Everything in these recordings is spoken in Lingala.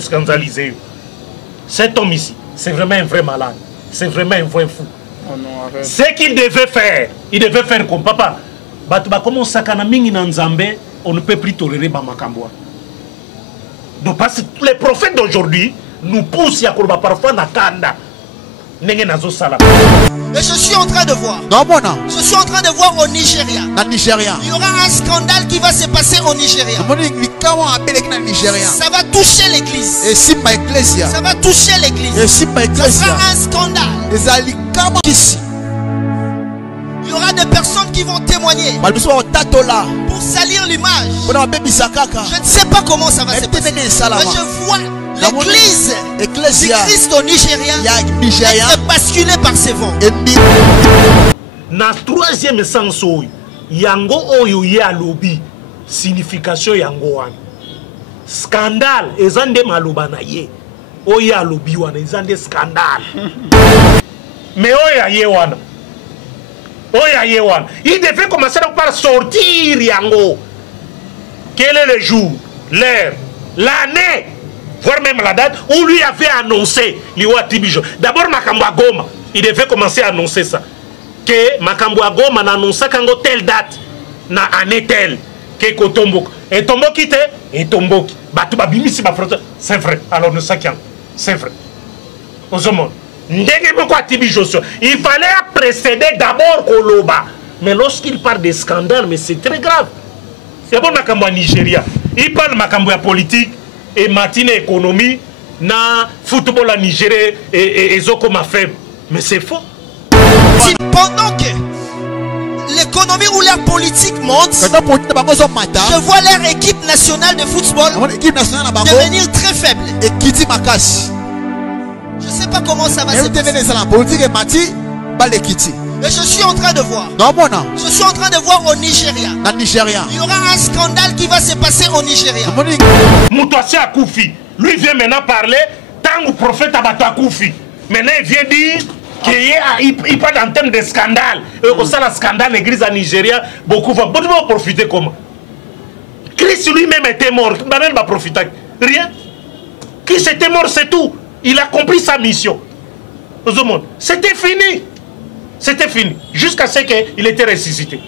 scandaliser. Cet homme ici, c'est vraiment un vrai malade. C'est vraiment un vrai fou. Oh non, arrête. Ce qu'il devait faire, il devait faire comme papa. Comme on sakana mingi na nzambe, on ne peut plus tolérer Bamakambwa. Donc parce que les prophètes d'aujourd'hui nous poussent à Koloba parfois na kanda. Nenge nazo sala. Et je suis en train de voir. Non, bon, non. Je suis en train de voir au Nigeria. Dans le Nigeria. Il y aura un scandale qui va se passer au Nigeria. Ça va toucher l'église. Et si ma ecclesia. Ça va toucher l'église. Et si ma Ça ecclesia. sera un scandale. Il y aura des personnes qui vont témoigner pour salir l'image. Je ne sais pas comment ça va se passer. Mais je vois l'église du Christ au Nigeria être basculée par ces vents. Na troisième sens, yango oyo ya lobby signification yango wana. Scandale ezande maloba na ye. Oya lobby wana ezande scandale. Mais oya ye wana. Oya ye wana. Il devait commencer par sortir yango. Quel est le jour, l'heure, l'année, voire même la date où lui avait annoncé Liwa Tibijo. D'abord Makambo Goma, il devait commencer à annoncer ça. Que Makambo Goma a annoncé qu'en telle date, na année telle, que Kotombok. Et Tomboki te, et Tomboki. Batuba bimisi ma frontière. C'est vrai. Alors nous sakions. C'est vrai. Aux hommes. Il fallait précéder d'abord Koloba. Mais lorsqu'il parle de scandale, mais c'est très grave. C'est bon Makambo Nigeria. Il parle Makambo politique et matinée économie, na football à Nigeria et Zokoma faible. Mais c'est faux. Pendant que l'économie ou leur politique monte, je vois leur équipe nationale de football devenir très faible. Je ne sais pas comment ça va se passer. Et je suis en train de voir. Je suis en train de voir au Nigeria. Il y aura un scandale qui va se passer au Nigeria. Moutouassi Akoufi, lui vient maintenant parler tant que prophète Abato Akoufi. Maintenant il vient dire qu'il parle en termes de scandale. Au sein de scandale, l'église en Nigeria, beaucoup vont profiter comment? Christ lui-même était mort. Banel va profiter. Rien. Christ était mort, c'est tout. Il a compris sa mission. C'était fini. C'était fini. Jusqu'à ce qu'il était ressuscité.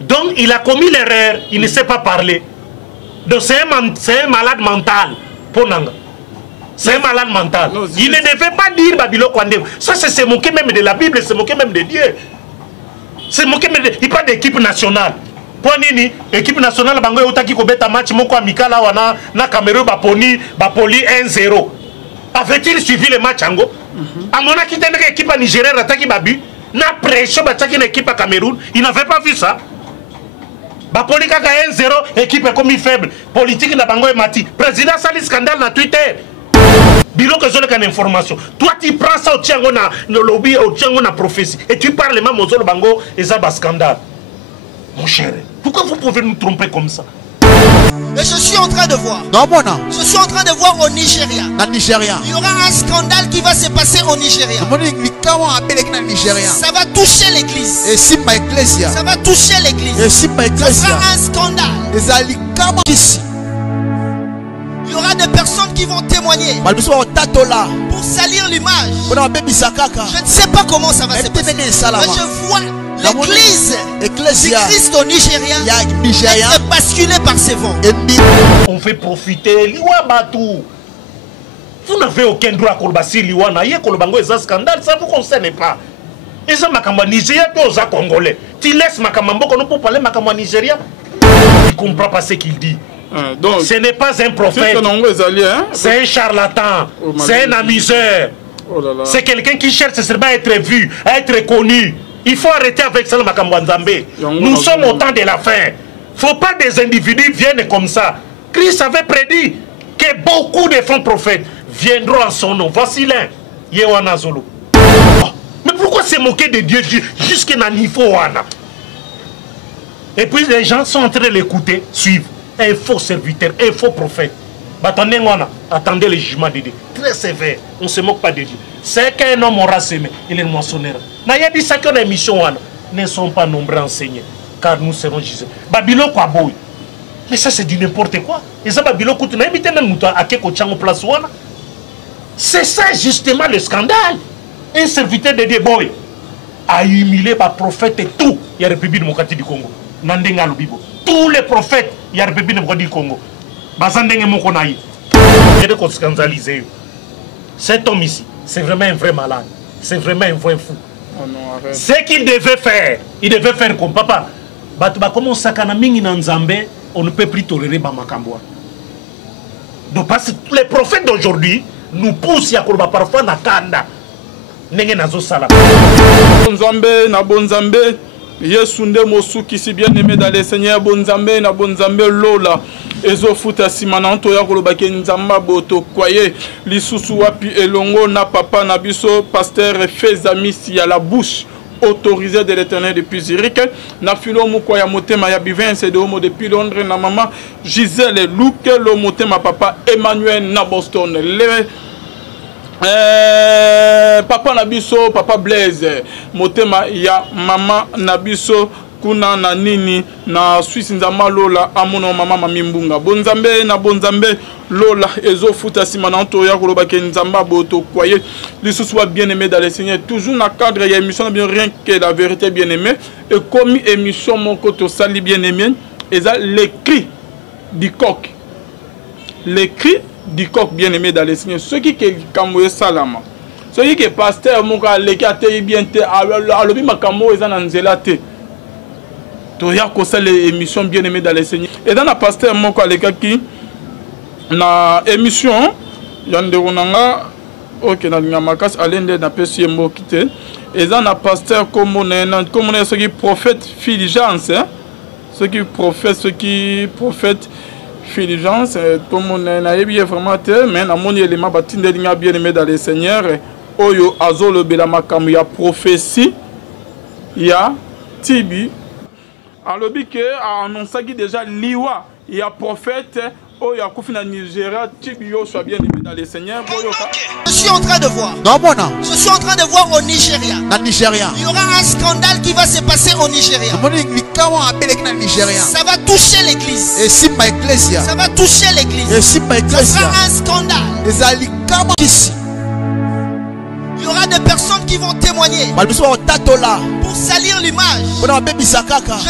Donc il a commis l'erreur. Il ne sait pas parler. Donc c'est un malade mental. C'est un malade mental. Non, il ne devait pas dire Babylone Kwande. Ça c'est se moquer même de la Bible. C'est se moquer même de Dieu. C'est moquer même de... Il parle d'équipe nationale. Ponini, équipe nationale, bango utaki kobeta match moko amical wana na Cameroun bapoli 1-0. Avait-il suivi le match ango? Amona qui était une équipe à Nigeria attaqué babu, na pression bataki une équipe à Cameroun, il n'avait pas vu ça. Bapoli kaka 1-0, équipe comme faible, politique na bango et mati. Président sali scandale na Twitter. Bilo que zone kan information. Toi tu prends ça au tiango na le lobby au tiango na prophétie et tu parles même aux autres bango et ça ba scandale. Mon cher, pourquoi vous pouvez nous tromper comme ça? Et je suis en train de voir. Je suis en train de voir au Nigeria. Il y aura un scandale qui va se passer au Nigeria. Ça va toucher l'église. Ça va toucher l'église. Ça sera un scandale. Il y aura des personnes qui vont témoigner pour salir l'image. Je ne sais pas comment ça va se passer. Mais je vois l'église du Christ au Nigeria être basculée par ces vents. On fait profiter Liwa Batou. Vous n'avez aucun droit à Kolbasi Liwa. Naye Kolbango est un scandale, ça ne vous concerne pas. Et ça, Makamba Nigeria, tu es Congolais. Tu laisses Makamambo pour parler Makamba Nigeria. Il ne comprend pas ce qu'il dit. Donc, ce n'est pas un prophète. C'est un charlatan. C'est un amuseur. C'est quelqu'un qui cherche seulement à être vu, à être connu. Il faut arrêter avec ça, Makambo Nzambe. Nous sommes au temps de la fin. Il ne faut pas des individus viennent comme ça. Christ avait prédit que beaucoup de faux prophètes viendront en son nom. Voici l'un. Yewana Zolo. Oh, mais pourquoi se moquer de Dieu jusqu'à un niveau wana? Et puis les gens sont en train de l'écouter, suivre. Un faux serviteur, un faux prophète. Attendez le jugement de Dieu. Très sévère. On ne se moque pas de Dieu. C'est qu'un homme aura semé, il est moissonneur. Naya dit ça que les missions ne sont pas nombreux enseignés. Car nous serons jugés. Babylone Kwaboui. Mais ça, c'est du n'importe quoi. Et ça, c'est ça, justement, le scandale. Un serviteur de Dieu a humilié par prophète et tout. Il y a la République démocratique du Congo. Tous les prophètes, il y a la République démocratique du Congo. Cet homme ici, c'est vraiment un vrai malade. C'est vraiment un vrai fou. Oh non, ce qu'il devait faire, il devait faire comme papa. Comme on sakana mingi na Nzambe, on ne peut plus tolérer Bamakamboa. Donc parce que les prophètes d'aujourd'hui nous poussent à Koroba parfois na kanda. Nenge nazo sala. Nzambe na bonzambe, Yesunde Mosuki si bien aimé dans les Seigneurs bonzambe na bonzambe lola. Ezo futa simananto ya Koroba Nzamba boto kwaye lisusu wapi elongo na papa na biso pasteur Fezami si à la bouche autorisé de l'Éternel depuis Zurich. Na filo mukwa ya motema ya Bivence de homo depuis Londres na maman Gisèle Luke le motema papa Emmanuel na Boston. Papa Nabiso, papa Blaise, motema ya mama Nabiso kuna na nini na Suisse nzama lola amono mama mamimbunga bonzambe na bonzambe lola ezo futa simananto ya koloba ke nzamba boto kwaye lisusu wa bien aimé dans les Seigneurs toujours na cadre ya émission bien rien que la vérité bien aimé et comme émission mon koto sali bien aimé et ça les cris du coq bien aimé dans les Seigneurs ceux qui kamoye salama ceux qui pasteur mon ka lekate bien te alobi makambo eza na nzela te il y a les émissions bien aimées dans les Seigneurs. Et dans la pasteur Moko Alekaki, na émission, il y a un déroulanga, ok, na Nyamakas, Alende na Pessie Mokite. Et dans la pasteur comme on est ceux qui prophètent Filigence, ceux qui prophètent Filigence, comme on est bien vraiment, mais na mon élément bâtine des lignes bien aimées dans les Seigneurs. Oyo Azolo Belamakam, il y a prophétie, il y a Tibi. Alors que a annoncé déjà Liwa, il y a prophète, il y a Kofi na Nigeria, Tibio soit bien aimé dans les Seigneurs. Je suis en train de voir. Je suis en train de voir au Nigeria. Il y aura un scandale qui va se passer au Nigeria. Ça va toucher l'église. Ça va toucher l'église. Ça sera un scandale. Il y aura des personnes qui vont témoigner pour salir l'image. Je ne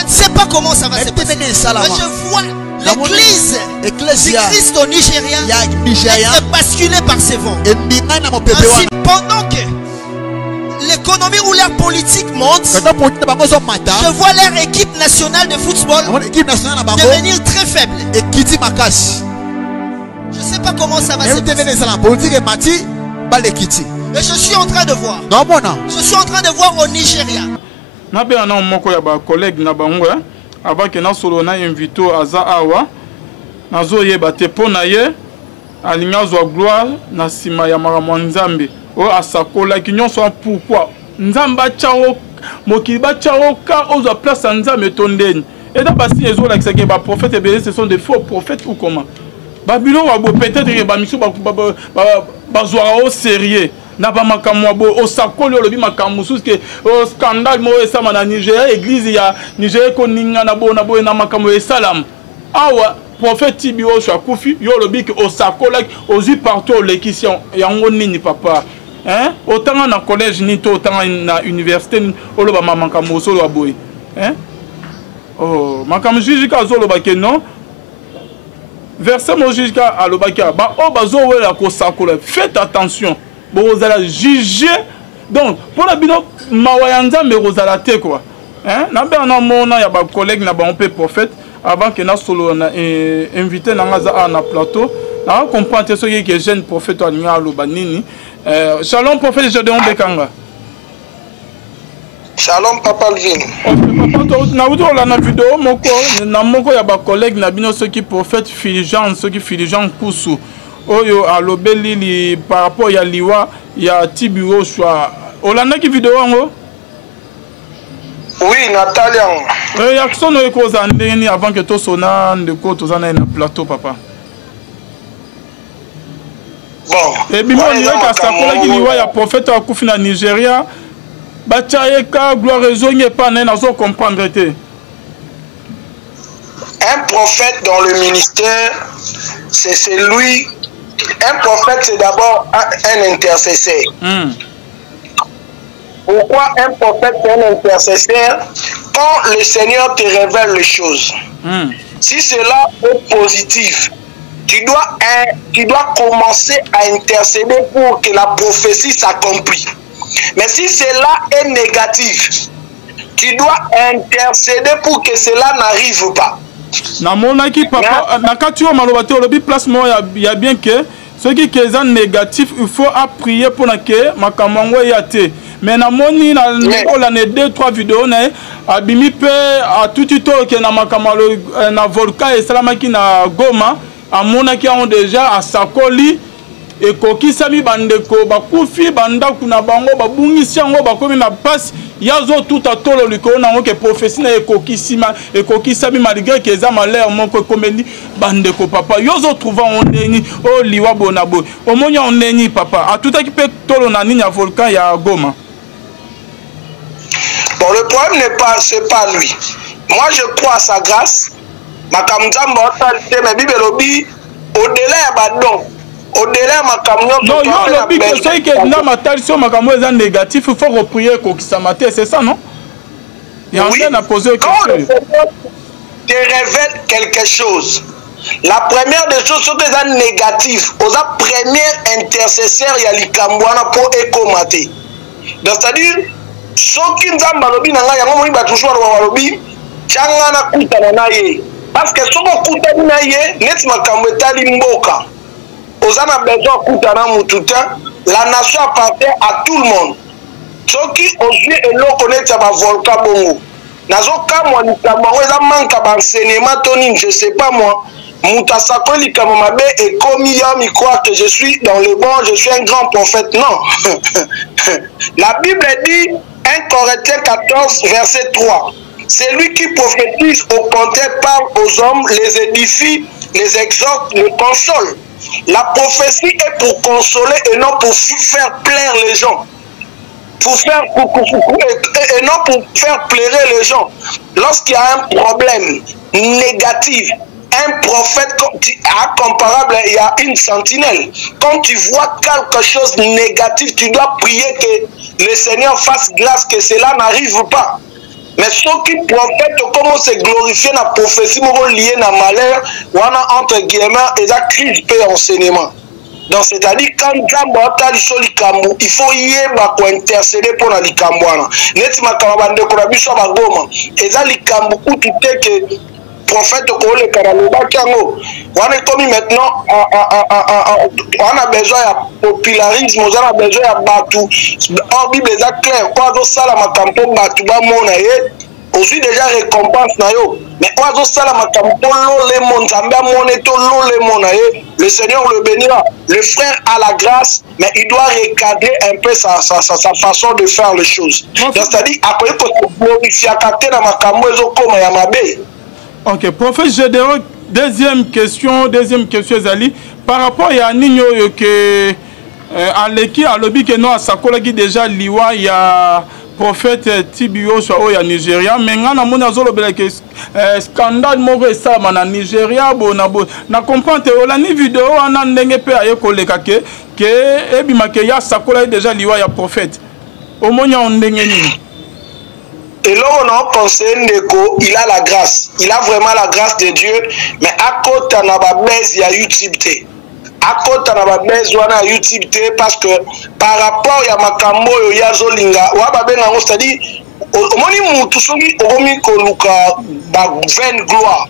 sais pas comment ça va se passer. Mais je vois l'église du Christ au Nigeria être basculée par ces vents. Ainsi, pendant que l'économie ou leur politique monte, je vois leur équipe nationale de football devenir très faible. Je ne sais pas comment ça va se passer. Mais je suis en train de voir. Je suis en train de voir au Nigeria. Nabe ana moko ya ba collègue na bango avant que na solo na invito aza awa nazo yeba te pona ye alinga zo gloire na sima ya makambo Nzambe o asakola kinyo so pourquoi Nzamba chao mokiba chao ka ozo place Nzambe tondeni et da basi ezo la que ba prophètes et ce sont des faux prophètes ou comment Babylon wa bo peut-être que ba miso ba zo au sérieux na ba makamwa bo osakoli olobi makamwa suske o scandale mo esama na Nigeria église ya Nigeria ko ninga na bo na makamwa esalam awa prophète Tibi o shakufi yo olobi ke osakola ozi partout l'équision yango nini papa hein autant na collège ni to autant na université oloba makamwa solo aboy hein oh makamwa juge ka zolo ba ke non verset mo juge ka alobaki ba o bazo wela ko sakola faites attention. Vous allez juger. Donc, pour la bino, mawayanza me rozala te quoi. Hein? Nabe ana mona ya ba collègue na ba on peut prophète avant que na solo na invité na ngaza na plateau. Na comprendre ce qui est jeune prophète alinga loba nini. Shalom prophète Gedeon Bekanga. Shalom papa Lvin. Papa na wuto la na vidéo moko ya ba collègue na bino ceux qui prophète Filigence, ceux qui Filigence Kusu. Oyo alobeli li par rapport ya liwa ya Tibio soit olanda ki vidéo ngo oui Natalia ya kusono eko za ndeni avant que to sona ndeko to zana na plateau papa bon et bimo ni ka sakola ki liwa ya prophète akufi na Nigeria bacha ka gloire zonye pa na zo comprendre te Un prophète dans le ministère, c'est celui. Un prophète, c'est d'abord un intercesseur. Pourquoi un prophète, c'est un intercesseur? Quand le Seigneur te révèle les choses, si cela est positif, tu dois commencer à intercéder pour que la prophétie s'accomplisse. Mais si cela est négatif, tu dois intercéder pour que cela n'arrive pas. Namonaki papa, nakati o malobate olobi place mo ya bien que ceux qui sont négatifs, il faut prier pour que makamango yate. Mais namoni na l'année 2-3 vidéos na abimi pe a tout que na makamalo na volcan et salamaki na Goma amonaki on déjà à Sakoli et koki sami bandeko bakufi banda kuna bango babungisi yango bakomi na passe yazo tout à tolo likolo nango ke prophétie na ekoki sima ekoki sami malgré que za malheur moko komeli bandeko papa yozo trouva ondeni o liwa bonabo omonya ondeni papa a tout qui peut tolo na nini ya volcan ya Goma. Bon, le problème n'est pas, c'est pas lui. Moi, je crois à sa grâce. Ma kamzamba mais Bible lobby au-delà ya badon. Au-delà ma camion. Non, yo lobby que c'est que na matalisation ma camion est négatif, il faut reprier kokisamate, c'est ça non? Il y a rien à poser question. Quand le Seigneur te révèle quelque chose, la première des choses sont des négatifs. Aux premières intercesseurs il y a likambwana pour écomater. Donc c'est-à-dire soki nzamba lobi nanga yango moni batushwa wa lobi changa na kutana na ye parce que soko kutana na ye net makambo etali mboka ozana besoin kutana mututa la nation appartient à tout le monde soki ozwi eloko neti ba volcan bongo nazo kamwa likambo eza manka ba enseignement toni je sais pas moi mutasako likambo mabe et comme il croit que je suis dans le bon, je suis un grand prophète. Non. La Bible dit 1 Corinthiens 14, verset 3. C'est lui qui prophétise au contraire, parle aux hommes, les édifie, les exhorte, les console. La prophétie est pour consoler et non pour faire plaire les gens. Et non pour faire plaire les gens. Lorsqu'il y a un problème négatif, un prophète incomparable, il y a une sentinelle. Quand tu vois quelque chose de négatif, tu dois prier que le Seigneur fasse grâce, que cela n'arrive pas. Mais ceux qui prophètent, comment se glorifier dans la prophétie, liée dans le malheur, ou entre guillemets, et la crise et enseignement. Donc, c'est-à-dire, quand il faut y aller intercéder pour la Likambouana. Netima Kamabande Korabiso Bagoma. Et ça, Likambu, où tu sais que prophète Kole Karaloba Kango. On est commis maintenant, on a besoin de popularisme, on a besoin de Batou. Or, Bible est clair, quoi de ça, la campo Batou, Bamonaye, aussi déjà récompense, mais quoi de ça, la campo, le monde, Zambia, Moneto, le Monaye, le Seigneur le bénira. Le frère a la grâce, mais il doit recadrer un peu sa façon de faire les choses. C'est-à-dire, après que tu glorifies à Kate dans ma campo, comme Yamabe. Ok, prophète Gédéon, deuxième question Zali, par rapport à Nino que à l'équipe à l'objet que nous à Sakola qui déjà liwa il y a prophète Tibio soit au Nigeria, mais on a mon azolo que scandale mauvais ça en Nigeria bon na comprendre la ni vidéo on a ndenge pe ayo koleka que ebima que ya Sakola déjà liwa ya prophète au monya on ndenge ni. Et là, on a pensé, il a la grâce. Il a vraiment la grâce de Dieu. Mais à côté, on a il y a YouTube. À côté, on a YouTube parce que par rapport à Makambo, il y a Zolinga. C'est-à-dire, gloire.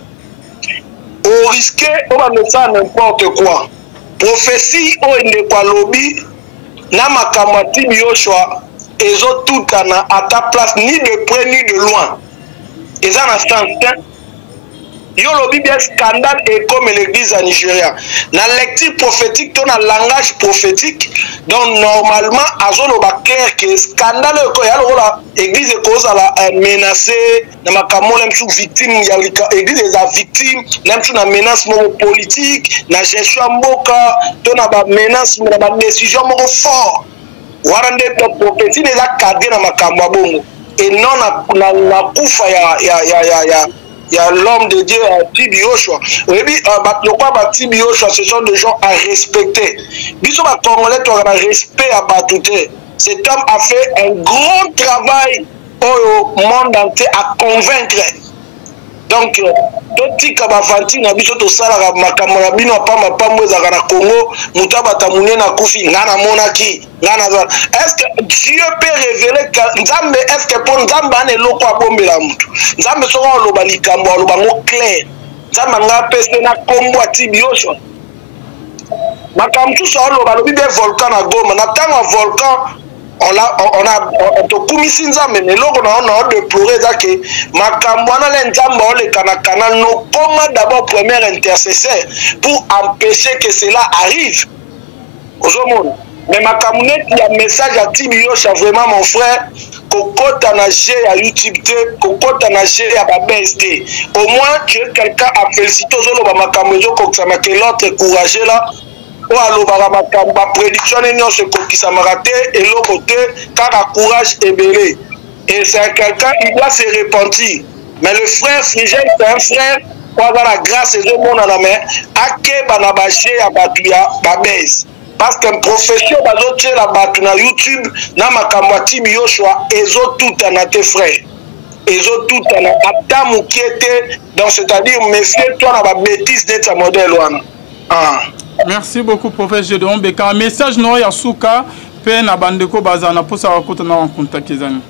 Au risque, on va mettre ça n'importe quoi. Prophétie, on n'est pas lobby. Na Makamati, Bioshua. Et tout à ta place, ni de près ni de loin. Et ça, dans ce sens, il y a un scandale et comme l'église en Nigeria. Dans la lecture prophétique, dans le langage prophétique, donc normalement, à zone clair que scandale, il y a l'église est menacée, dans ma camon, victime, il y a l'église est victime, il y a une menace politique, il y a gestion moka, il y a une menace, il y a une décision forte. Warande prophétie déjà cadré dans ma cambo et non na kufa il y a l'homme de Dieu Tibi Yoshua. Oui, Tibi Yoshua, ce sont des gens à respecter. Bisous à Congolais, tu as un respect à Batouté. Cet homme a fait un grand travail au monde entier à convaincre. Donc, tout kabafanti na biso to sala makambo na bino pamba pambo za na Congo, mutabata munena kufi ngana monaki, ngana. Est-ce que Dieu peut révéler Nzambe, est-ce que pour Nzambe ane loko abombela mutu? Nzambe soko loba likambo loba mo clair. Nzambe nga pese na kombo Tibi Yoshua. Makambo tout ça loba lobi be volcan na Goma, na tanga volcan on a tokumisi Nzambe mais loko na on a déploré ça que makambo na le Nzambe on le kana no comment d'abord premier intercesseur pour empêcher que cela arrive aux monde. Mais makambo net il y a message à Tibi Yoshua vraiment mon frère kokota na G à YouTube kokota na G à BST au moins tu es quelqu'un à féliciter aux autres makambo zo kokama que l'autre encourager là. La prédiction qui s'est ratée et l'autre côté, car le courage est belé. Et c'est quelqu'un, il doit se repentir. Mais le frère Frigel, c'est un frère, pour avoir la grâce et le monde à la main, à qui banabaché à Batuya, Babès. Parce qu'un professeur, la Batu na YouTube, na makamwati Yoshua, et autres tout en a tes frères. Et autres tout en a Adam qui était, donc c'est-à-dire, méfie-toi dans la bêtise de ta modèle. Merci beaucoup, professeur Gédéon Beka. Un message non ya souka pe na bandeko bazana pour savoir ko na contact ezani.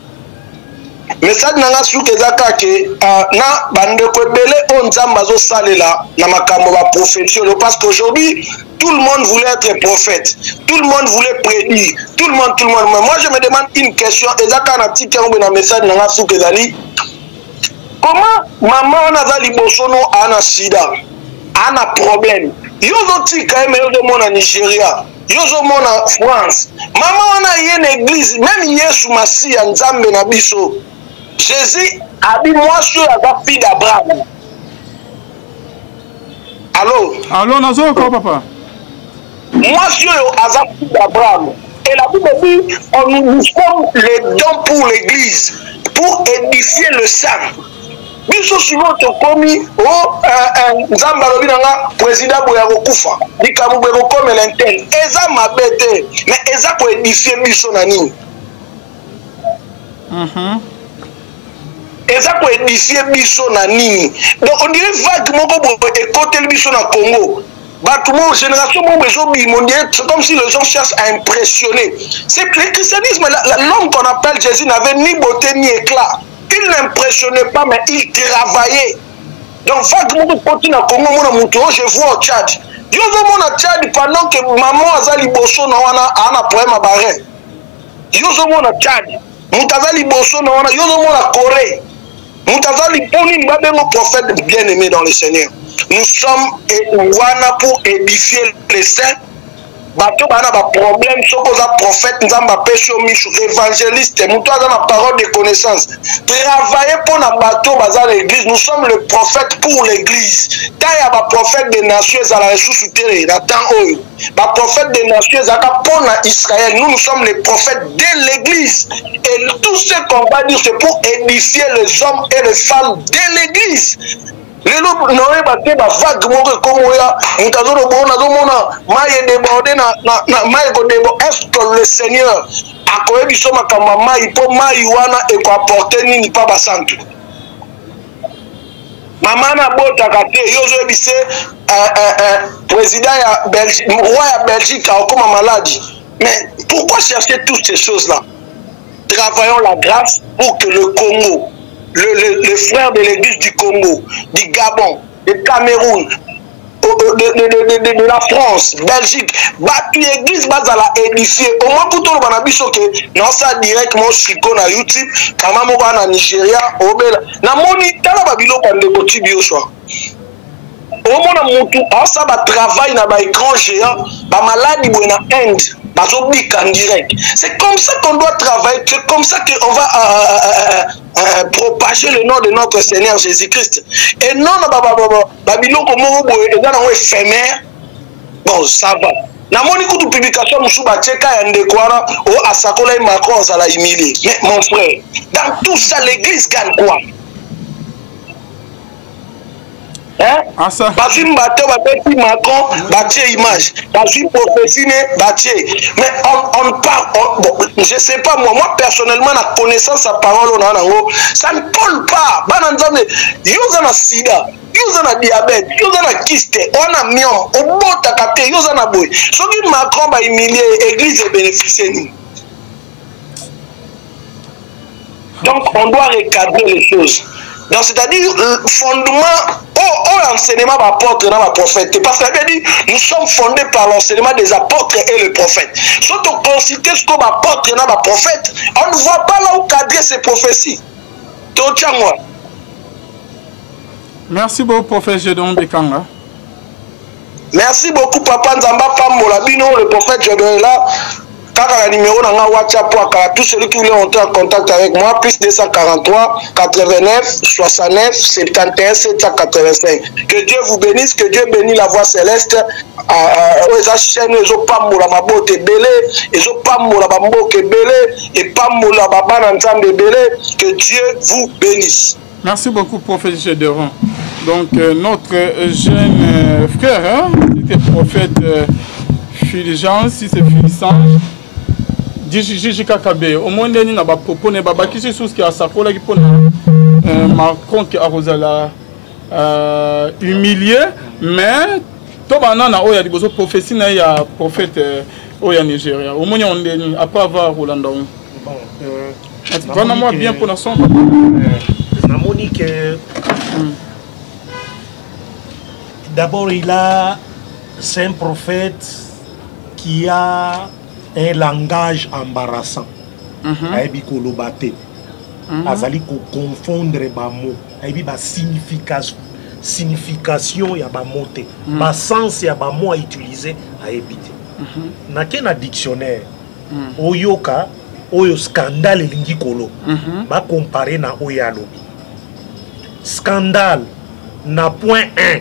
Message nanga souka ezaka ke na bandeko belé on Nzamba zo salela na makambo ba profession parce qu'aujourd'hui tout le monde voulait être prophète, tout le monde voulait prédire, tout le monde. Mais moi je me demande une question ezaka na tika on na message nanga souka ezali. Comment maman na liboso no ana sida, ana problème. Yozo tika eme yozo mona Nigeria, yozo mona France. Maman wana yene église, même Yesu Masia Nzambe na biso. Jésus a dit moi je suis la fille d'Abraham. Allô? Allô, nazo quoi papa? Moi je suis la fille d'Abraham. Et la Bible dit on nous sommes les dons pour l'église, pour édifier le sang. Biso souvent to komi Nzamba lobi nanga président boya kokufa likamu boya kokome l'intel eza mabete mais eza ko édifier biso na nini eza ko édifier biso na nini. Donc on dirait vague moko bo écoter biso na Congo batu mo génération mo bezo bi mondial, c'est comme si les gens cherchent à impressionner. C'est le christianisme, l'homme qu'on appelle Jésus n'avait ni beauté ni éclat. Il n'impressionnait pas, mais il travaillait. Donc, vaguement, continue à Congo, je vois au Tchad. Je vois au Tchad pendant que maman Azali Bosso n'a un problème à barrer. Je vois au Tchad. Moutazali Bosso n'a un problème à Corée. Moutazali Poni n'a pas de prophète bien-aimé dans le Seigneur. Nous sommes pour édifier les saints. Bato bana ba problème soko za prophète nzamba pesho mishu évangéliste muto za na parole de connaissance travailler pour na bato baza l'église. Nous sommes le prophète pour l'église. Taya ba prophète des nations à la ressource terre na temps oyo ba prophète des nations za ka pour na Israël. Nous sommes les prophètes de l'église et tout ce qu'on va dire c'est pour édifier les hommes et les femmes de l'église. Les loups n'auraient pas été vague comme moi. Est-ce que le Seigneur a connu du somme comme maman, il peut maïwana et quoi apporter ni pas basante. Maman n'a beau t'attaquer, yo bise président à Belgique, roi à Belgique a comme maladie. Mais pourquoi chercher toutes ces choses-là? Travaillons la grâce pour que le Congo, le frère de l'église du Congo, du Gabon, du Cameroun, de la France, Belgique, l'église va édifier. Au moins pour tout le monde, non, ça directement sur YouTube, quand même au Nigeria, au Bela. Na moni, tala babilo quand de boti biochoa. Au moins, ça va travailler dans l'écran géant, ba maladie ou en Inde. En direct. C'est comme ça qu'on doit travailler, c'est comme ça qu'on va propager le nom de notre Seigneur Jésus-Christ. Et non, Babylone comme on est éphémère, bon, ça va. Na moni kutu publication musuba tcheka ya ndekwara o asakola Macron ça l'a humilié. Mais mon frère, dans tout ça l'église gagne quoi? Ah ça. Bazui Mbato, Babeti Macron, Batie image. Bazui prophétie, Batie. Mais on parle, bon, je sais pas, moi personnellement, la connaissance à parole, ça ne colle pas. Bananzame, yozana sida, yozana diabète, yozana kyste, on a mion, on bote à capter, yozana boy. Ce qui Macron va humilier, l'église est bénéficiée. Donc, on doit recadrer les choses. Donc, c'est-à-dire, le fondement, l'enseignement apôtre dans la prophète. Parce que ça veut dire, nous sommes fondés par l'enseignement des apôtres et le prophète. Si on considère ce qu'on apôtre dans la prophète, on ne voit pas là où cadrer ces prophéties. Moi. Merci beaucoup, prophète Gédéon Bekanga. Merci beaucoup, Papa Nzamba Pamolabino, le prophète Gédéon est là. Quand le numéro dans WhatsApp, tout celui qui voulait entrer en contact avec moi, plus 243 89 69 71 785. Que Dieu vous bénisse, que Dieu bénisse la voix céleste. Que Dieu vous bénisse. Merci beaucoup, prophète Gédéon. Donc, notre jeune frère, c'était prophète Fulgence, si c'est Fulgence. Jiji Kakabe, au monde ni na ba propone ba kisi sous qui a sakola qui pona Macron qui a rosala humilié, mais to banana oya liboso prophétie na ya prophète oya Nigeria. Au monde on ni après avoir Rolanda. Bon vraiment moi bien pour son na Monique d'abord c'est un prophète qui a un langage embarrassant. Aibi kolobate. Azali ko confondre ba mot. Aibi ba signification ya ba mote. Ba sens ya ba mot à utiliser à éviter. Na kena dictionnaire. Oyoka oyo scandale lingi kolo. Ba comparer na oyalobi. Scandale na point 1.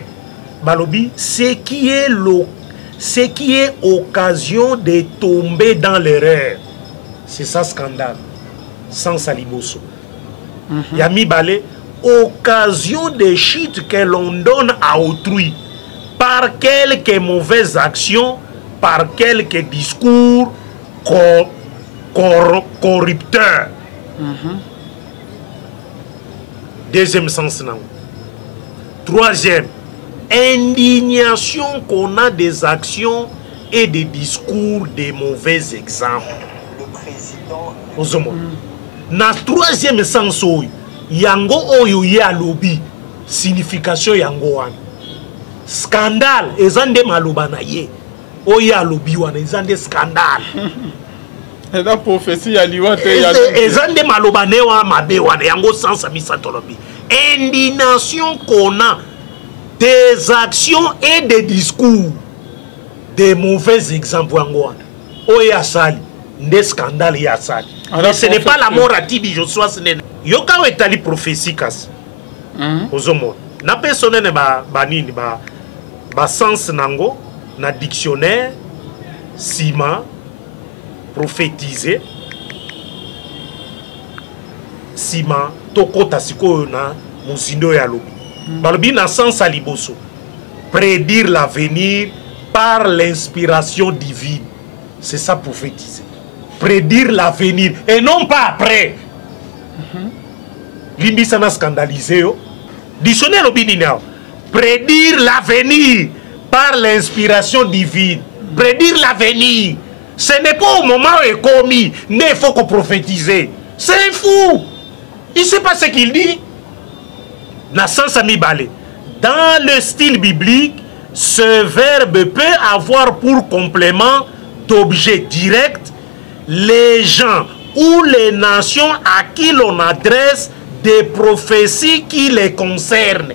Balobi ce qui est occasion de tomber dans l'erreur. C'est ça scandale. Sans saliboso. Yami Balé, occasion de chute que l'on donne à autrui par quelques mauvaises actions, par quelques discours corrupteurs. Deuxième sens. Troisième, indignation qu'on a des actions et des discours de mauvais exemples. Le président. Na troisième sens, yango oyo ya lobby, signification yango wan. Scandale, ezande maloba na ye. Oya lobby wan, ezande scandale. Et la prophétie ya liwate ya ezande maloba ne wan mabe wan, yango sens misatolobi. Indignation qu'on a des actions et des discours, des mauvais exemples. Oya sali, des scandales ya sali. Mais ce n'est pas la mort à Tibi Joshua. Yoka ou etali prophétie kas. Ozomo. Na personne ne ba nini ba sens nango na dictionnaire sima prophétiser sima tokota siko na musindo ya lobi. Balobi na sens aliboso. Prédire l'avenir par l'inspiration divine. C'est ça prophétiser. Prédire l'avenir et non pas après. Limbi sana scandalisé yo. Dictionnaire lobi nao. Prédire l'avenir par l'inspiration divine. Prédire l'avenir. Ce n'est pas au moment où il est commis. Mais il faut qu'on prophétise. C'est un fou. Il ne sait pas ce qu'il dit. Dans le style biblique, ce verbe peut avoir pour complément d'objet direct les gens ou les nations à qui l'on adresse des prophéties qui les concernent.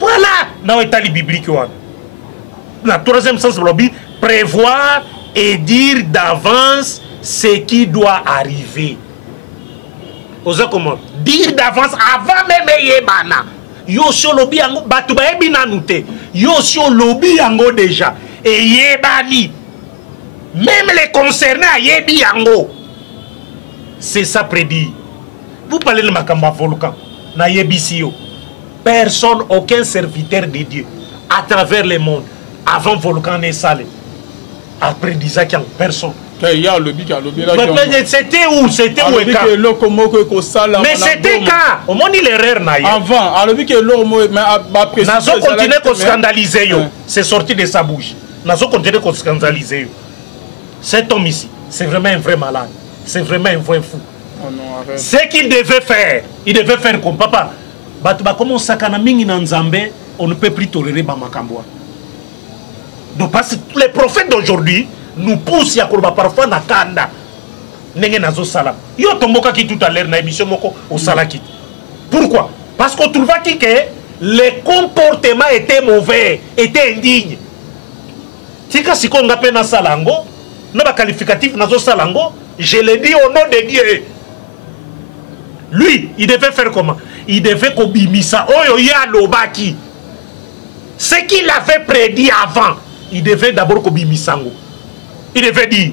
Voilà dans le biblique. La troisième sens, prévoir et dire d'avance ce qui doit arriver. Comment dire d'avance avant même yebana. Yo sio lobby yango batu ba ebina nute. Yo sio lobby yango déjà et yebani. Même les concernés à yebi yango. C'est ça prédit. Vous parlez de Makamba volcan na yebisi yo. personne, aucun serviteur de Dieu à travers le monde, avant Volcan et Salé, après Isaac, personne. C'était où? C'était où? Mais c'était quand? Au moins, il est rare. Avant, alors que Nazo continue à scandaliser. C'est sorti de sa bouche. Nazo continue à scandaliser. Cet homme ici, c'est vraiment un vrai malade. C'est vraiment un vrai fou. Ce qu'il devait faire, il devait faire comme papa. Comme on s'akana mingi na Nzambe, on ne peut plus tolérer Bamakamboa. Donc parce que les prophètes d'aujourd'hui nous poussent à Kouba parfois na kanda. Nenge nazo sala. Yo tomboka ki tout à l'heure na émission moko au salaki. Pourquoi? Parce qu'on trouva que les comportements étaient mauvais, étaient indignes. Tika si qu'on appelle na salango, na ba qualificatif nazo salango, je le dis au nom de Dieu. Lui, il devait faire comment? Il devait kobimisa oyo ya lobaki. Ce qu'il avait prédit avant, il devait d'abord kobimisango. Il devait dire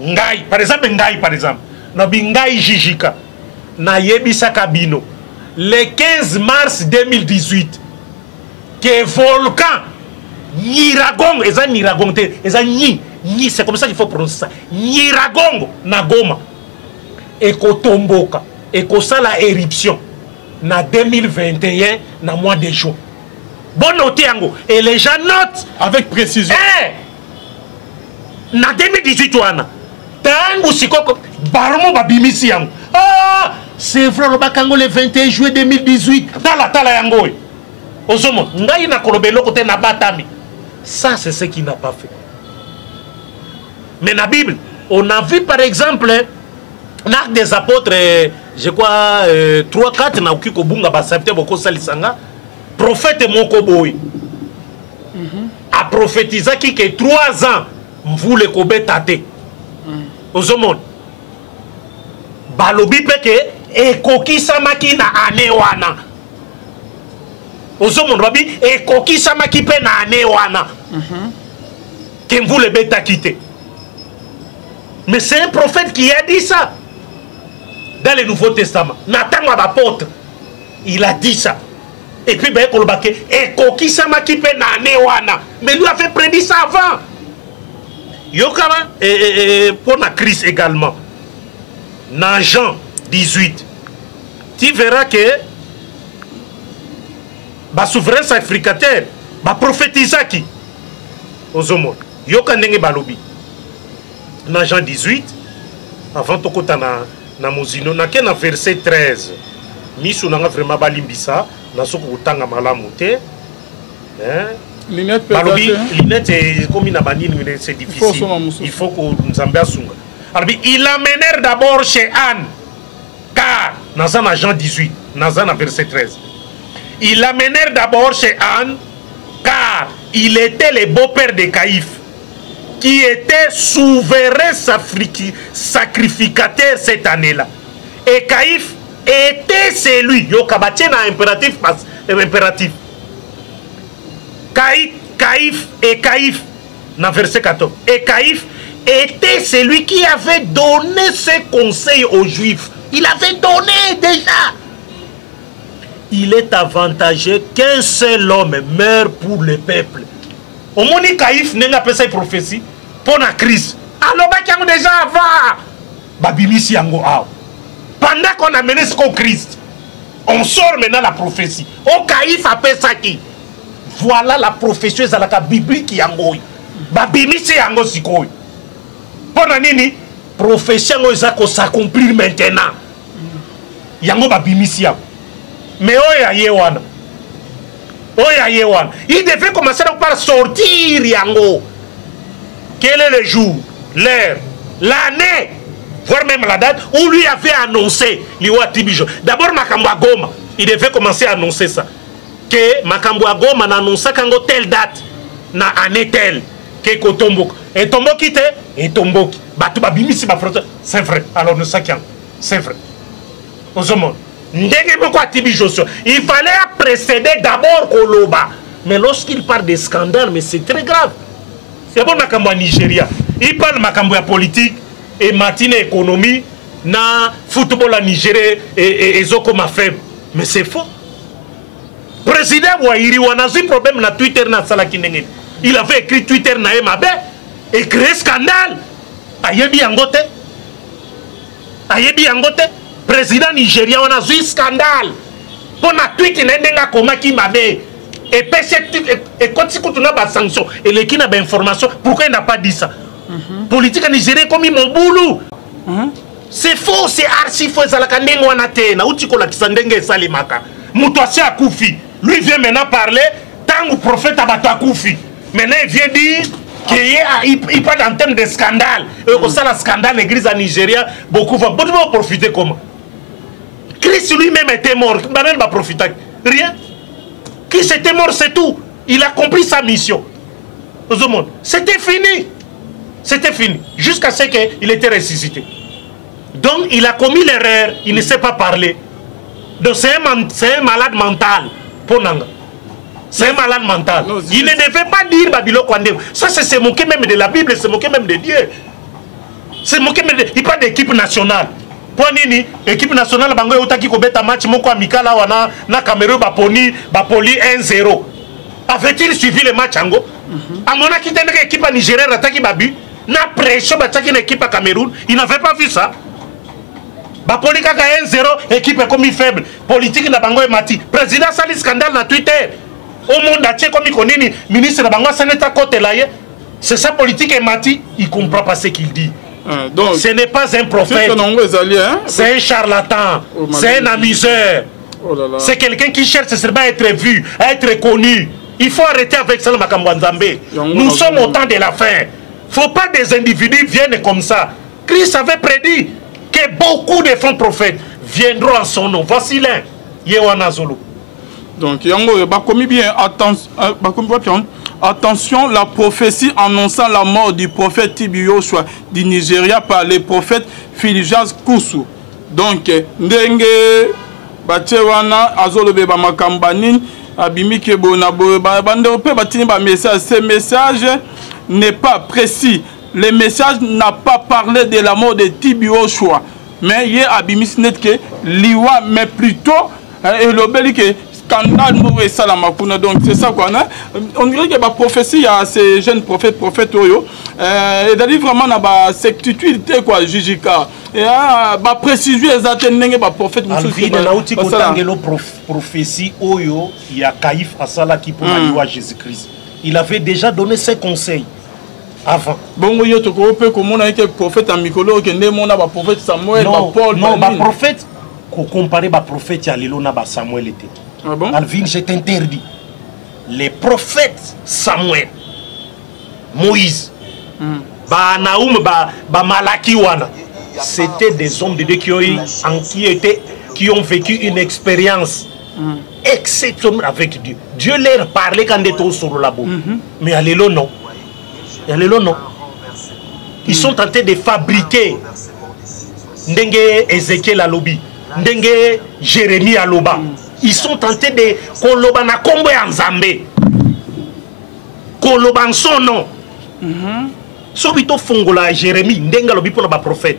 Ngai, par exemple Ngai par exemple. Na bingai Jijika na yebisa kabino le 15 mars 2018 que volcan Nyiragongo, eza Nyiragongo te, eza Nyi, c'est comme ça qu'il faut prononcer ça. Nyiragongo na Goma et kotomboka et kosala éruption na 2021 na mois de juin. Bon noté yango et les gens notent avec précision. Na 2018 wana tango sikoko baromo babimisi yango. Ah, c'est vrai le bakango le 21 juillet 2018 tala yango. Ozomo ngai na kolobelo kote na batami. Ça c'est ce qu'il n'a pas fait. Mais la Bible, on a vu par exemple l'Arc des Apôtres, je crois 3-4 na ukiko bunga basapte boko salisanga prophète Mokoboy a prophétisé que 3 ans mvule kobe tate ozomon balobi peke ekokisamaki na ane wana ozomon babi ekokisamaki pe na ane wana que mvule beta kite. Mais c'est un prophète qui a dit ça dans le Nouveau Testament. Nathan l'apôtre, il a dit ça. Et puis ben kolobake ekokisama ki pe na newana. Mais lui avait prédit ça avant. Yokama pour la crise également. Dans Jean 18, tu verras que ba souverain sacrificateur ba prophétisa qui ozomon yoka ndenge balobi. Dans Jean 18, avant tokota na mozino na ke na verset 13. Misu nanga vraiment balimbisa na soko utanga malamu te. Linette comme il a banni, c'est difficile. Il faut qu'on nous sunga. Alors, ils l'amenèrent d'abord chez Anne, car, dans un Jean 18, dans un verset 13, ils l'amenèrent d'abord chez Anne, car il était le beau-père de Caïphe, qui était souverain sacrificateur cette année-là. Et Caïphe était celui, yokabatien a impératif. Caïphe, dans verset 14. Et Caïphe était celui qui avait donné ses conseils aux Juifs. Il avait donné déjà. Il est avantageux qu'un seul homme meure pour le peuple. Au moins, Caïphe n'a pas sa prophétie pour la crise. Alors, il y a déjà avant. Babimisi yango aw. Pendant qu'on a mené ce Christ, on sort maintenant la prophétie. Au Caïphe appelle ça qui? Voilà la prophétie zalaka biblique yango. Babimisi yango sikoy. Pona nini prophétie yango ezako s'accomplir maintenant. Yango babimisi yango. Mais oya yewana. Oya yewana. Il devait commencer par sortir yango. Quel est le jour, l'heure, l'année, voire même la date où lui avait annoncé l'Iwa Tibijo. D'abord Makambwa Goma, il devait commencer à annoncer ça. Que Makambwa Goma n'a annoncé qu'en telle date, na année telle, que Kotomboki. Et Tomboki te, et Tomboki. Batouba Bimisi ma frère. C'est vrai. Alors nous sakions. C'est vrai. Ozomon. Il fallait précéder d'abord Koloba. Mais lorsqu'il parle de scandale, mais c'est très grave. C'est bon Makambo à Nigeria. Il parle Makambo à politique et matinée économie, na football à Nigeria et Zoko ma faible. Mais c'est faux. Président Ouairi, on a eu problème na Twitter na salaki ndenge. Il avait écrit Twitter na Mabe et créé scandale. Ayebi Angote. Ayebi Angote. Président Nigeria, on a eu scandale. Pour na Twitter na komaki Mabe. Et quand tu as des sanctions, et les qui n'a pas d'informations, pourquoi il n'a pas dit ça? Politique nigérienne comme mon boulot. C'est faux, c'est archi faux. Ça la kandeng wanate na uti kola kisandenge salimaka. Moutouassi Akoufi. Lui vient maintenant parler tant que prophète abato Akoufi. Maintenant il vient dire qu'il parle en termes de scandale. Et comme ça, le scandale l'église en Nigeria, beaucoup vont profiter comment? Christ lui-même était mort. Banane va profiter. Rien. Christ était mort, c'est tout. Il a accompli sa mission. C'était fini. C'était fini. Jusqu'à ce qu'il était ressuscité. Donc il a commis l'erreur. Il ne sait pas parler. Donc c'est un malade mental. C'est un malade mental. Non, il ne devait pas dire Babylone Kwande. Ça, c'est se moquer même de la Bible, se moquer même de Dieu. Se moquer même de... Il parle d'équipe nationale. Pour nini, équipe nationale, bango yotaki ko beta match moko amical wana na Cameroun bapoli 1-0. Avait-il suivi le match ango? Amona qui était une équipe nigérienne ataki babu, na pression bataki une équipe à Cameroun, il n'avait pas vu ça. Bapoli kaka 1-0, équipe comme faible, politique na bango mati. Président sali scandale na Twitter. Au monde entier comme il connaît ministre na bango saneta côté là, c'est ça politique et mati, il comprend pas ce qu'il dit. Donc, ce n'est pas un prophète, c'est un charlatan, c'est un amuseur, c'est quelqu'un qui cherche à être vu, à être connu. Il faut arrêter avec ça, nous sommes au temps de la fin. Il ne faut pas des individus viennent comme ça. Christ avait prédit que beaucoup de faux prophètes viendront en son nom. Voici l'un, Yewana Zolo. Donc, attention, la prophétie annonçant la mort du prophète Tibi Yoshua du Nigeria par le prophète Philijaz Koussou. Donc, ndenge bachewana azolobe ba makambanin abimike bonabo bande ope batini ba message. Ce message n'est pas précis. Le message n'a pas parlé de la mort de Tibi Yoshua, mais il y a abimis net que liwa, mais plutôt elobeli que scandale et salamakuna. Donc c'est ça quoi. On dirait que la prophétie, il y a ces jeunes prophètes Oyo. Et d'aller vraiment dans la certitude quoi, Jijika. Et la précision exactement la prophète. Alvin na uti kotangelo prophétie Oyo, il y a Caïphe Asala qui pour aller Jésus-Christ. Il avait déjà donné ses conseils avant. Bon yo to ko pe comme on a été prophète en Mikolo que ne mon ba prophète Samuel, ba Paul, non ba prophète ko comparer ba prophète ya lelo na ba Samuel était. Ah bon? Alvin, je t'interdis. Les prophètes Samuel, Moïse, Naoum, Malaki wana, c'était des hommes de Dieu qui ont vécu une expérience exceptionnelle avec Dieu. Dieu leur parlait quand ils étaient sur la boue. Mais allélo non. Allélo non. Ils sont tentés de fabriquer Ndenge Ézéchiel Alobi, Ndenge Jérémie Aloba. Ils sont tentés de kolobana kombo ya Nzambe. Koloban son nom. Sobito fongola Jérémie ndenga lobi pour ba prophète.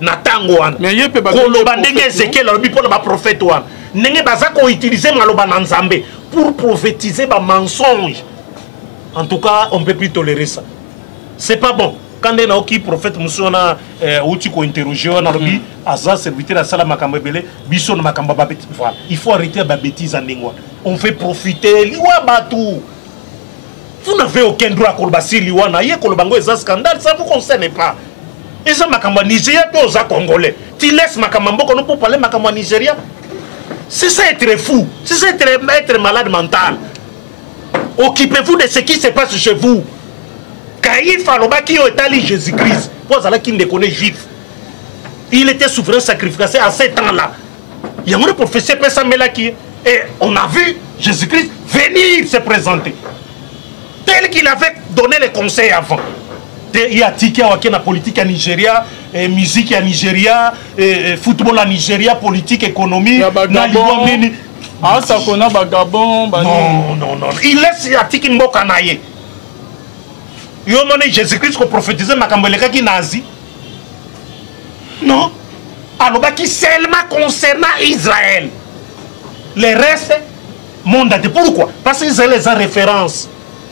Natango wan. Koloban ndenge Ézéchiel lobi pour ba prophète wan. Ndenge baza ko utiliser maloba na Nzambe pour prophétiser ba mensonge. En tout cas, on peut plus tolérer ça. C'est pas bon. Quand on a un prophète, Moussona, outil ko interroger, on a lobi, Aza, serviteur à Sala Makambabele, Bisson Makambababet. Il faut arrêter la bêtise en lingua. On fait profiter, Liwa Batou. Vous n'avez aucun droit à Kolbassi, Liwa, Naye, Kolbango, et ça scandale, ça ne vous concerne pas. Et ça, Makamba Nigeria, puis aux Congolais. Tu laisses Makambo, qu'on peut parler Makamba Nigeria. C'est ça être fou, c'est ça être malade mental. Occupez-vous de ce qui se passe chez vous. Caïphe Aloba qui a établi Jésus-Christ, pour ceux qui ne connaissent juif, il était souverain sacrificateur à ce temps-là. Il y a un professeur qui et on a vu Jésus-Christ venir se présenter. Tel qu'il avait donné les conseils avant. Il y a ticket à la politique à Nigeria, musique à Nigeria, football à Nigeria, politique, économie. Non. Il laisse à ticket Mbokanaye. Jésus-Christ qui prophétisait Makamboleka qui nazi. Non. Alors qui seulement concernant Israël. Le reste, monde entier. Pourquoi? Parce qu'ils ont les références.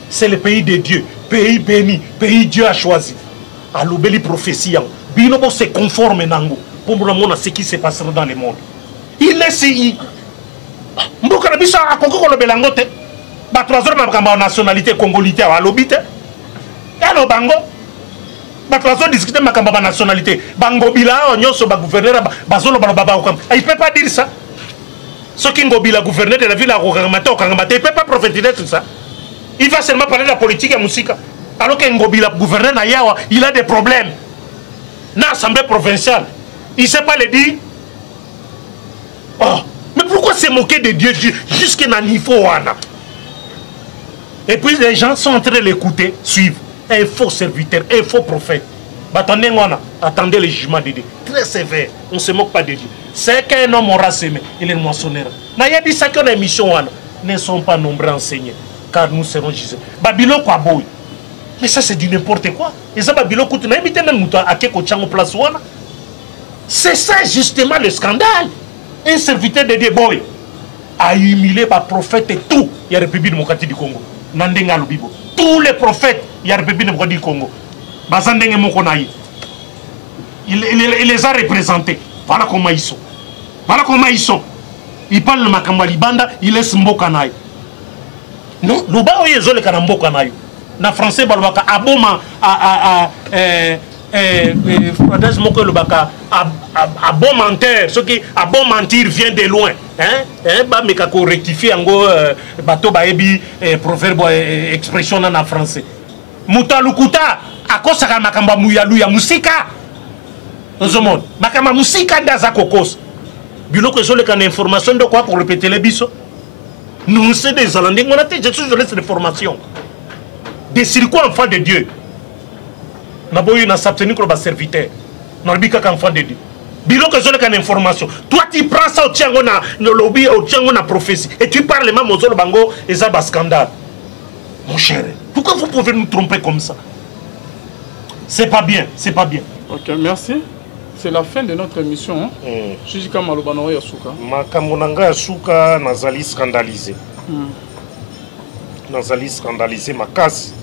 C'est le pays de Dieu, pays béni, pays Dieu a choisi. Alors, belle prophétie, Binobo se conforme nango pour montrer ce qui se passera dans le monde. Il laisse y. Mboka na biso akoko ko lobelango te. Ba 3 heures na nationalité congolite à lobite. Alo bango. Ba 3 heures discuter makamba ba nationalité. Bango bila nyoso ba gouverneur bazolo ba baba okam. Il peut pas dire ça. Ce qui ngobila gouverneur de la ville à Rokamata il peut pas prophétiser tout ça. Il va seulement parler de la politique et de la musique. Alors que Ngobila, gouverneur Nayawa, il a des problèmes. Dans l'Assemblée provinciale, il ne sait pas le dire. Oh, mais pourquoi se moquer de Dieu jusqu'à un niveau? Et puis les gens sont en train de l'écouter, suivre. Un faux serviteur, un faux prophète. Attendez le jugement de Dieu. Très sévère. On ne se moque pas de Dieu. C'est qu'un homme aura semé, il est moissonneur. Naya dit ça que les missions ne sont pas nombreux enseignés. Car nous serons jugés. Babylone quoi boy. Mais ça c'est du n'importe quoi. Et ça Babylone coûte n'a invité même à quelque place ouana. C'est ça justement le scandale. Un serviteur de Dieu boy a humilié par prophète et tout. Il y a la République démocratique du Congo. Nandenga Lubibo. Tous les prophètes, il y a la République démocratique du Congo. Bazandenge Mokonaï. Il les a représentés. Voilà comment ils sont. Voilà comment ils sont. Ils parlent de Makamba Libanda, ils laissent Mbokanaï. Non, nous avons eu les Kanambo Kanaï. Na français, Balbaka, Aboma, à bon menteur, ce qui a bon mentir vient de loin. Bah, mais quand on rectifie en gros, bateau baebi, proverbe, expression en français. Mouta Lukuta, à cause de Makamba Mouyalu, ya Musika. Dans monde, Makamba Musika d'aza kokos. Bilo que je les information de quoi pour répéter les bisous. Nous sommes des Hollandais, on a été, je suis de formation. Des circuits enfants de Dieu. Nous avons eu une abstenue comme un serviteur. Nous avons eu un enfant de Dieu. Bilo que je les information. Toi, tu prends ça au Tchangona, le lobby au Tchangona prophétie. Et tu parles même aux autres bango et ça va scandale. Mon cher, pourquoi vous pouvez nous tromper comme ça? C'est pas bien, c'est pas bien. Ok, merci. C'est la fin de notre émission. Jijika Malobano Yasuka. Makamonanga Yasuka nazali scandalisé. Nazali scandalisé makasi.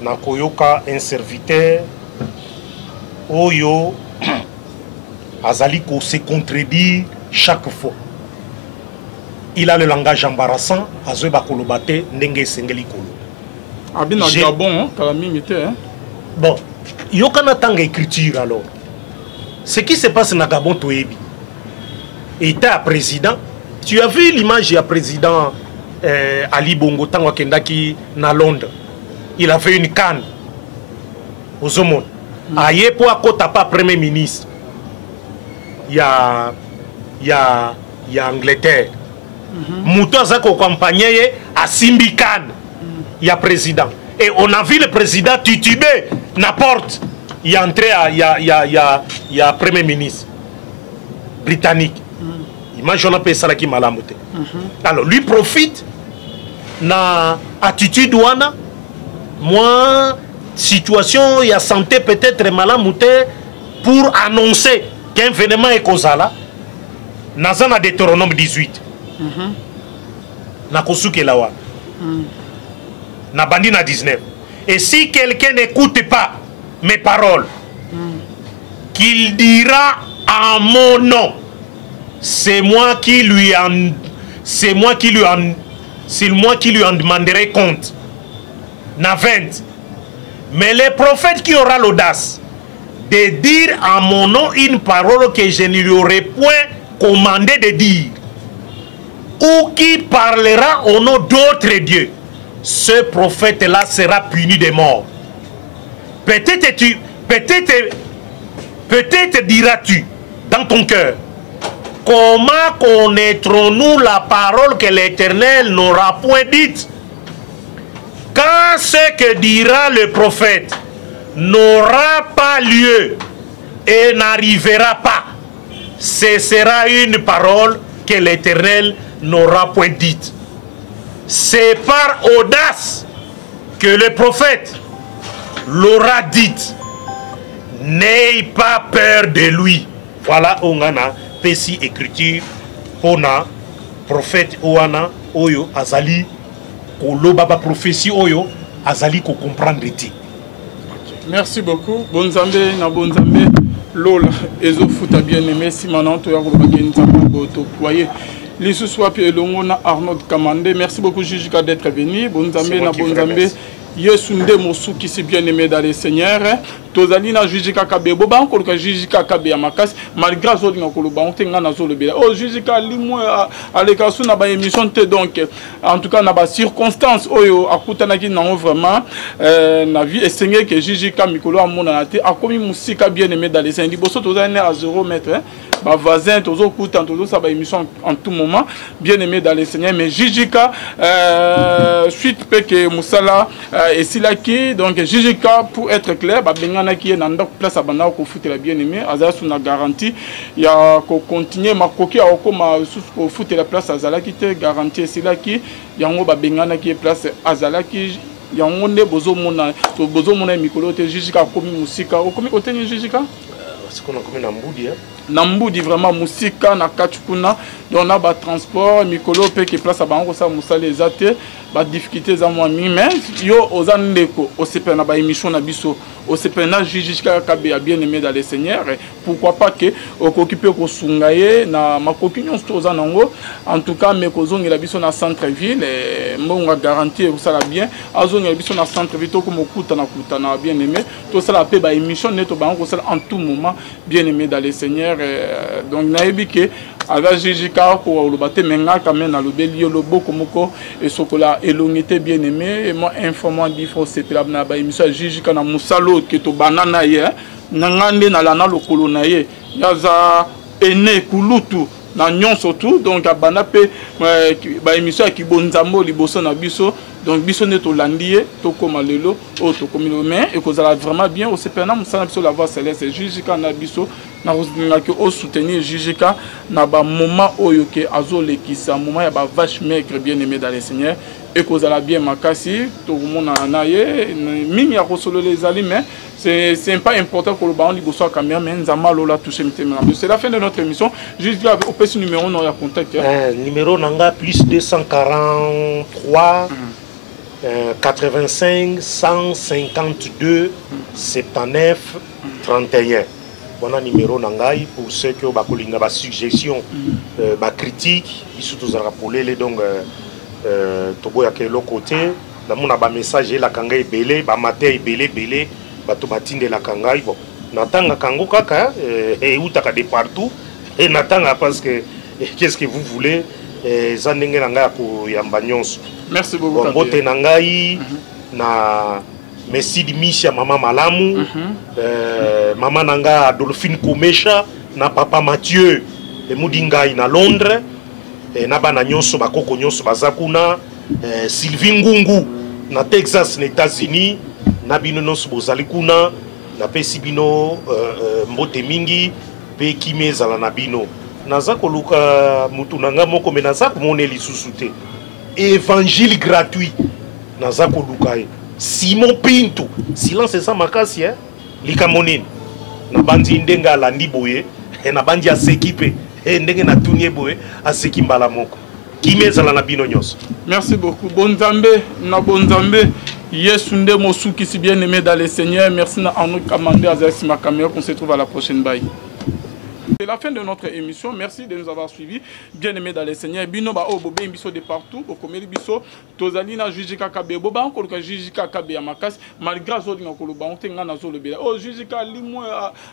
Nakoyoka un serviteur. Oyo azali ko se contredire chaque fois. Il a le langage embarrassant. Azoe bakolobate ndenge sengeli kolo. Abina Gabon, calamité. Bon, yokana tanga écriture alors. Ce qui se passe dans Gabon, Toébi, était à président. Tu as vu l'image du président Ali Bongo Tango Kendaki na Londres. Il a fait une canne aux hommes. Aïe pour à pas premier ministre. Il y a Angleterre. Mouton Zako accompagné à Simbi Khan. Il y a président. Et on a vu le président tituber n'importe. Il y a entré, il y a premier ministre britannique. Imagine un peu ça qui m'a lamouté. Alors lui profite na attitude ouana. Moi, situation, il y a santé peut-être malamouté pour annoncer qu'un événement est causé là. Nazana Deutéronome 18. Na kosuke lawa. Na bandi na 19. Et si quelqu'un n'écoute pas mes paroles, qu'il dira en mon nom, c'est moi qui lui en demanderai compte. Na 20. Mais les prophètes qui aura l'audace de dire en mon nom une parole que je ne lui aurais point commandé de dire, ou qui parlera au nom d'autres dieux, ce prophète-là sera puni de mort. Peut-être diras-tu dans ton cœur, comment connaîtrons-nous la parole que l'Éternel n'aura point dite? Quand ce que dira le prophète n'aura pas lieu et n'arrivera pas, ce sera une parole que l'Éternel n'aura point dite. C'est par audace que le prophète l'aura dite. N'ayez pas peur de lui. Voilà, on a Pessi écriture pour na prophète Ouana oyo azali koloba ba prophétie oyo azali ko comprendre ti. Merci beaucoup. Bonzambe na bonzambe Lola ezo futa bien aimé si maintenant to ya ko ba kenza boto voyez. Les sous-swap et l'ongona Arnaud Kamande. Merci beaucoup Jijika d'être venu. Bonzambe na bonzambe. Yesunde Mosu qui s'est bien aimé dans les seigneurs. Tozalina Jijika Kabe. Boba encore que Jijika Kabe à Makas. Malgré Zodi Nakoloba, on tenga na Zolo Bela. Oh Jijika Limoa à l'écart na ba émission te donc. En tout cas na ba circonstance oyo akutanaki na vraiment na vie et seigneur que Jijika Mikolo amona na te a commis musika bien aimé dans les seigneurs. Boso tozalina à 0 mètre. Ba voisin tozo kuta tozo sa ba émission en tout moment bien aimé dans les seigneurs mais Jijika suite que Musala et si là qui donc Jijika pour être clair ba bengana qui est dans place à banda ko foutre la bien aimé azala sous na garantie il y a ko continuer makoki a ko ma sous ko foutre la place azala qui te garantie si là qui yango ba bengana qui est place azala qui yango ne bozo mona to bozo mona mikolo te Jijika komi musika o komi côté ni Jijika parce qu'on a comme Namboudi hein. Namboudi vraiment musika na kachukuna donc na ba transport mikolo pe qui place à bango ça musale ezate ba difficulté za moi mais yo ozandeko o sepe na ba émission na biso o sepe na Jijika Kabe a bien aimé dans les seigneurs pourquoi pas que occuper ko sungaye na makokinyo stoza nango en tout cas mais ko zonga biso na centre ville mbonga garantie ça la bien azonga biso na centre ville to ko mokuta na bien aimé to ça la pe ba émission neto bango ça en tout moment bien aimé dans les seigneurs donc nayebi ke avec Jijika ko lobate menga quand même na lobeli lo boko moko et sokola elongité bien aimé et moi informant dit faut c'est là na ba émission Jijika na musalo ke to banana ye nangande na lana lokolo na ye yaza ene kulutu na nyonso tout donc abana pe ba émission ki bonzambo liboso na biso donc biso ne to landier to koma lelo o to komino mais et ko zala vraiment bien au sepena musana biso la voix céleste Jijika na biso na ko o soutenir Jijika na ba moment oyo ke azole kisa moment ya ba vache maigre bien aimé dans les seigneurs et ko zala bien makasi to mona na ye mingi ya ko solo les ali mais c'est pas important que le ballon liboso a caméra mais nzama lola toucher mitema. C'est la fin de notre émission. Juste là au petit numéro on a contact. Numéro nanga plus 243 85 152 79 31. Voilà numéro nangai pour ceux qui ont ba suggestion ba critique, ils sont tous rappeler donc tobo ya quel côté dans mon ba message la kanga belé ba matin belé bato batinde la kangai bon natanga kango kaka et utaka de partout et natanga parce que qu'est-ce que vous voulez zanenge nanga ko yamba nyonso. Merci beaucoup bon bote nangai na merci di misha mama malamu mama nanga Adolphine Komesha na papa Mathieu e mudingai na Londres et na bana nyonso bakoko nyonso bazakuna Sylvie Ngungu na Texas na États-Unis na bino non bozali kuna na pesi bino mbote mingi pe kimezala na bino naza koluka mutu nanga moko me naza komona lisusu te évangile gratuit naza koluka Simon Pinto silence ça makasi likamonene na bandi ndenga landi boye na bandi asekipe ndenge na tunie boye aseki mbala moko kimezala na bino nyonso. Merci beaucoup bonzambe na bonzambe Yesunde Mosu qui si bien aimé dans les seigneurs. Merci à nous commander à ma caméra qu'on se trouve à la prochaine bye. C'est la fin de notre émission. Merci de nous avoir suivis. Bien aimé dans les seigneurs. Bino ba obobé biso de partout. Okomeli biso tozalina Jijika Kabe. Boba encore que Jijika Kabe ya makas malgré zoli na koloba on tenga na zolo bela. Oh Jijika limo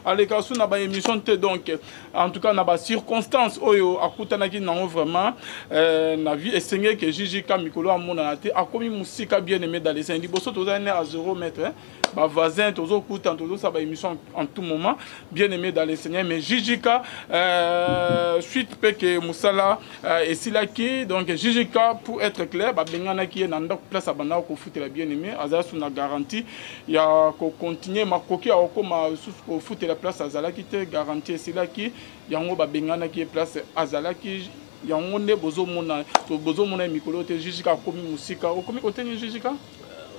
à l'écart na ba émission te donc en tout cas na ba circonstance oyo akutanaki na vraiment na vie et seigneur que Jijika mikolo amona na te akomi musika bien aimé dans les seigneurs. Liboso tozalina à 0 mètre ba voisin tozo kuta tozo sa ba émission en tout moment bien aimé dans les seigneurs mais Jijika suite que Musala et Silaki donc Jijika pour être clair ba bengana qui est dans place à banda ko foutre la bien aimé azala sous na garantie il y a ko continuer makoki a ko ma sous ko foutre la place azala qui te garantie Silaki yango ba bengana qui est place azala qui yango ne bozo mona mikolo te Jijika komi musika o komi côté ni Jijika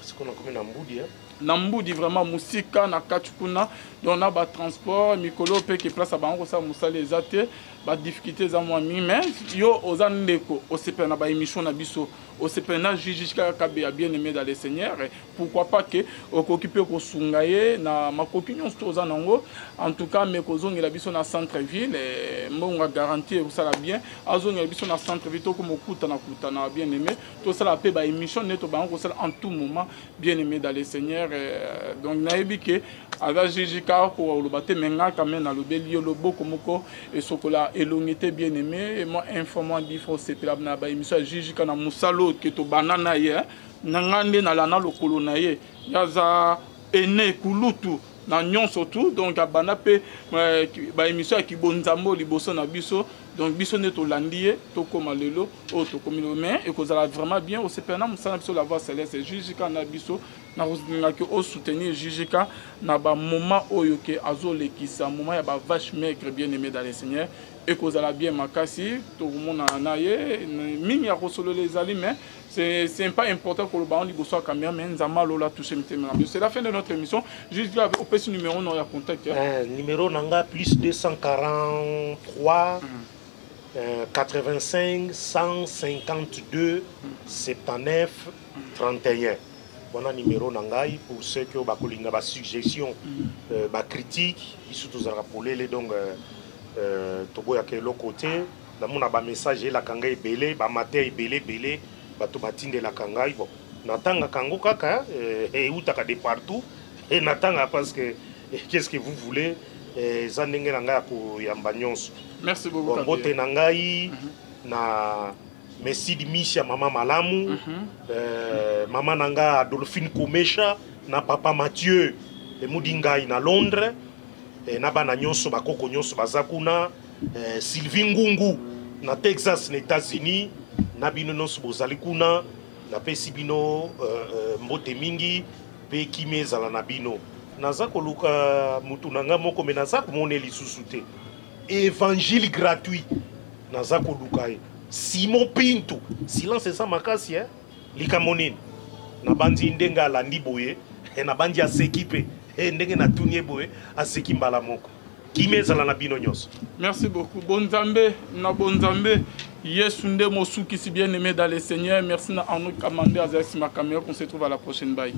parce qu'on a comme un Namboudi, Namboudi vraiment musika na kachukuna donc na ba transport mikolo pe ke place ba ngosa musale ezate ba difficulté za moi mi mais yo ozandeko osepena ba émission na biso osepena jijika kabe ya bien aimé dans le Seigneur pourquoi pas que occuper ko sungaye na makokinyo sto za nango en tout cas me kozongi la biso na centre ville mbonga garantie ça la bien azongi la biso na centre ville to ko mokuta na bien aimé to ça la pe ba émission neto ba ngosala en tout moment bien aimé dans le Seigneur. Donc nayebi ke avec jijika ko lobate menga quand même na lobeli yo loboko moko et sokola elongité bien aimé et moi informant dit faut c'est là na ba émission jijika na musalo ke to banana ye nangande na lana lokolo na ye yaza ene kulutu na nyonso tout donc abana pe ba émission ki bonzambo liboso na biso donc biso ne to landié to koma lelo o to komino mais et kozala vraiment bien au sepena musana biso la voix céleste jijika na biso na ko o soutenir jijika na ba moment oyo ke azolekisa moment ya ba vache maigre bien aimé dans le Seigneur et kozala bien makasi to mona na ye mingi ya kosolo les ali mais c'est pas important que le baron liboso a caméra mais nzama lola toucher mitema. C'est la fin de notre émission. Juste au petit numéro non ya contact. Numéro nanga plus 243 85 152 79 31. Voilà numéro nangai pour ceux qui ont ba suggestion ba critique surtout za rappeler donc toboya ke l'autre côté na mona ba message la kanga ebele ba matin ebele bato batinde la kangai bon natanga kango kaka et utaka de partout et natanga parce que qu'est-ce que vous voulez za ndenge nanga ko yamba nyonso. Merci beaucoup bote nangai na merci dimisha mama malamu mama nanga Adolphine Komesha na papa Mathieu e mudingai na Londres na bana nyonso bakoko nyonso bazakuna Sylvie Ngungu na Texas na États-Unis na bino nyonso bozali kuna na pesi bino mbote mingi pe kimezala na bino naza koluka mutu nanga moko me naza komona lisusu te évangile gratuit naza koluka Simon Pinto silence ça makasi likamonini na bandi ndenga alandi boye na bandi asekipe ndenge na tunie boye aseki mbala moko kimezala na bino nyonso. Merci beaucoup bonzambe na bonzambe Yesu nde mosuki si bien aimé dans le Seigneur. Merci na Arnaud Kamande Azasi Makameo qu'on se trouve à la prochaine baille.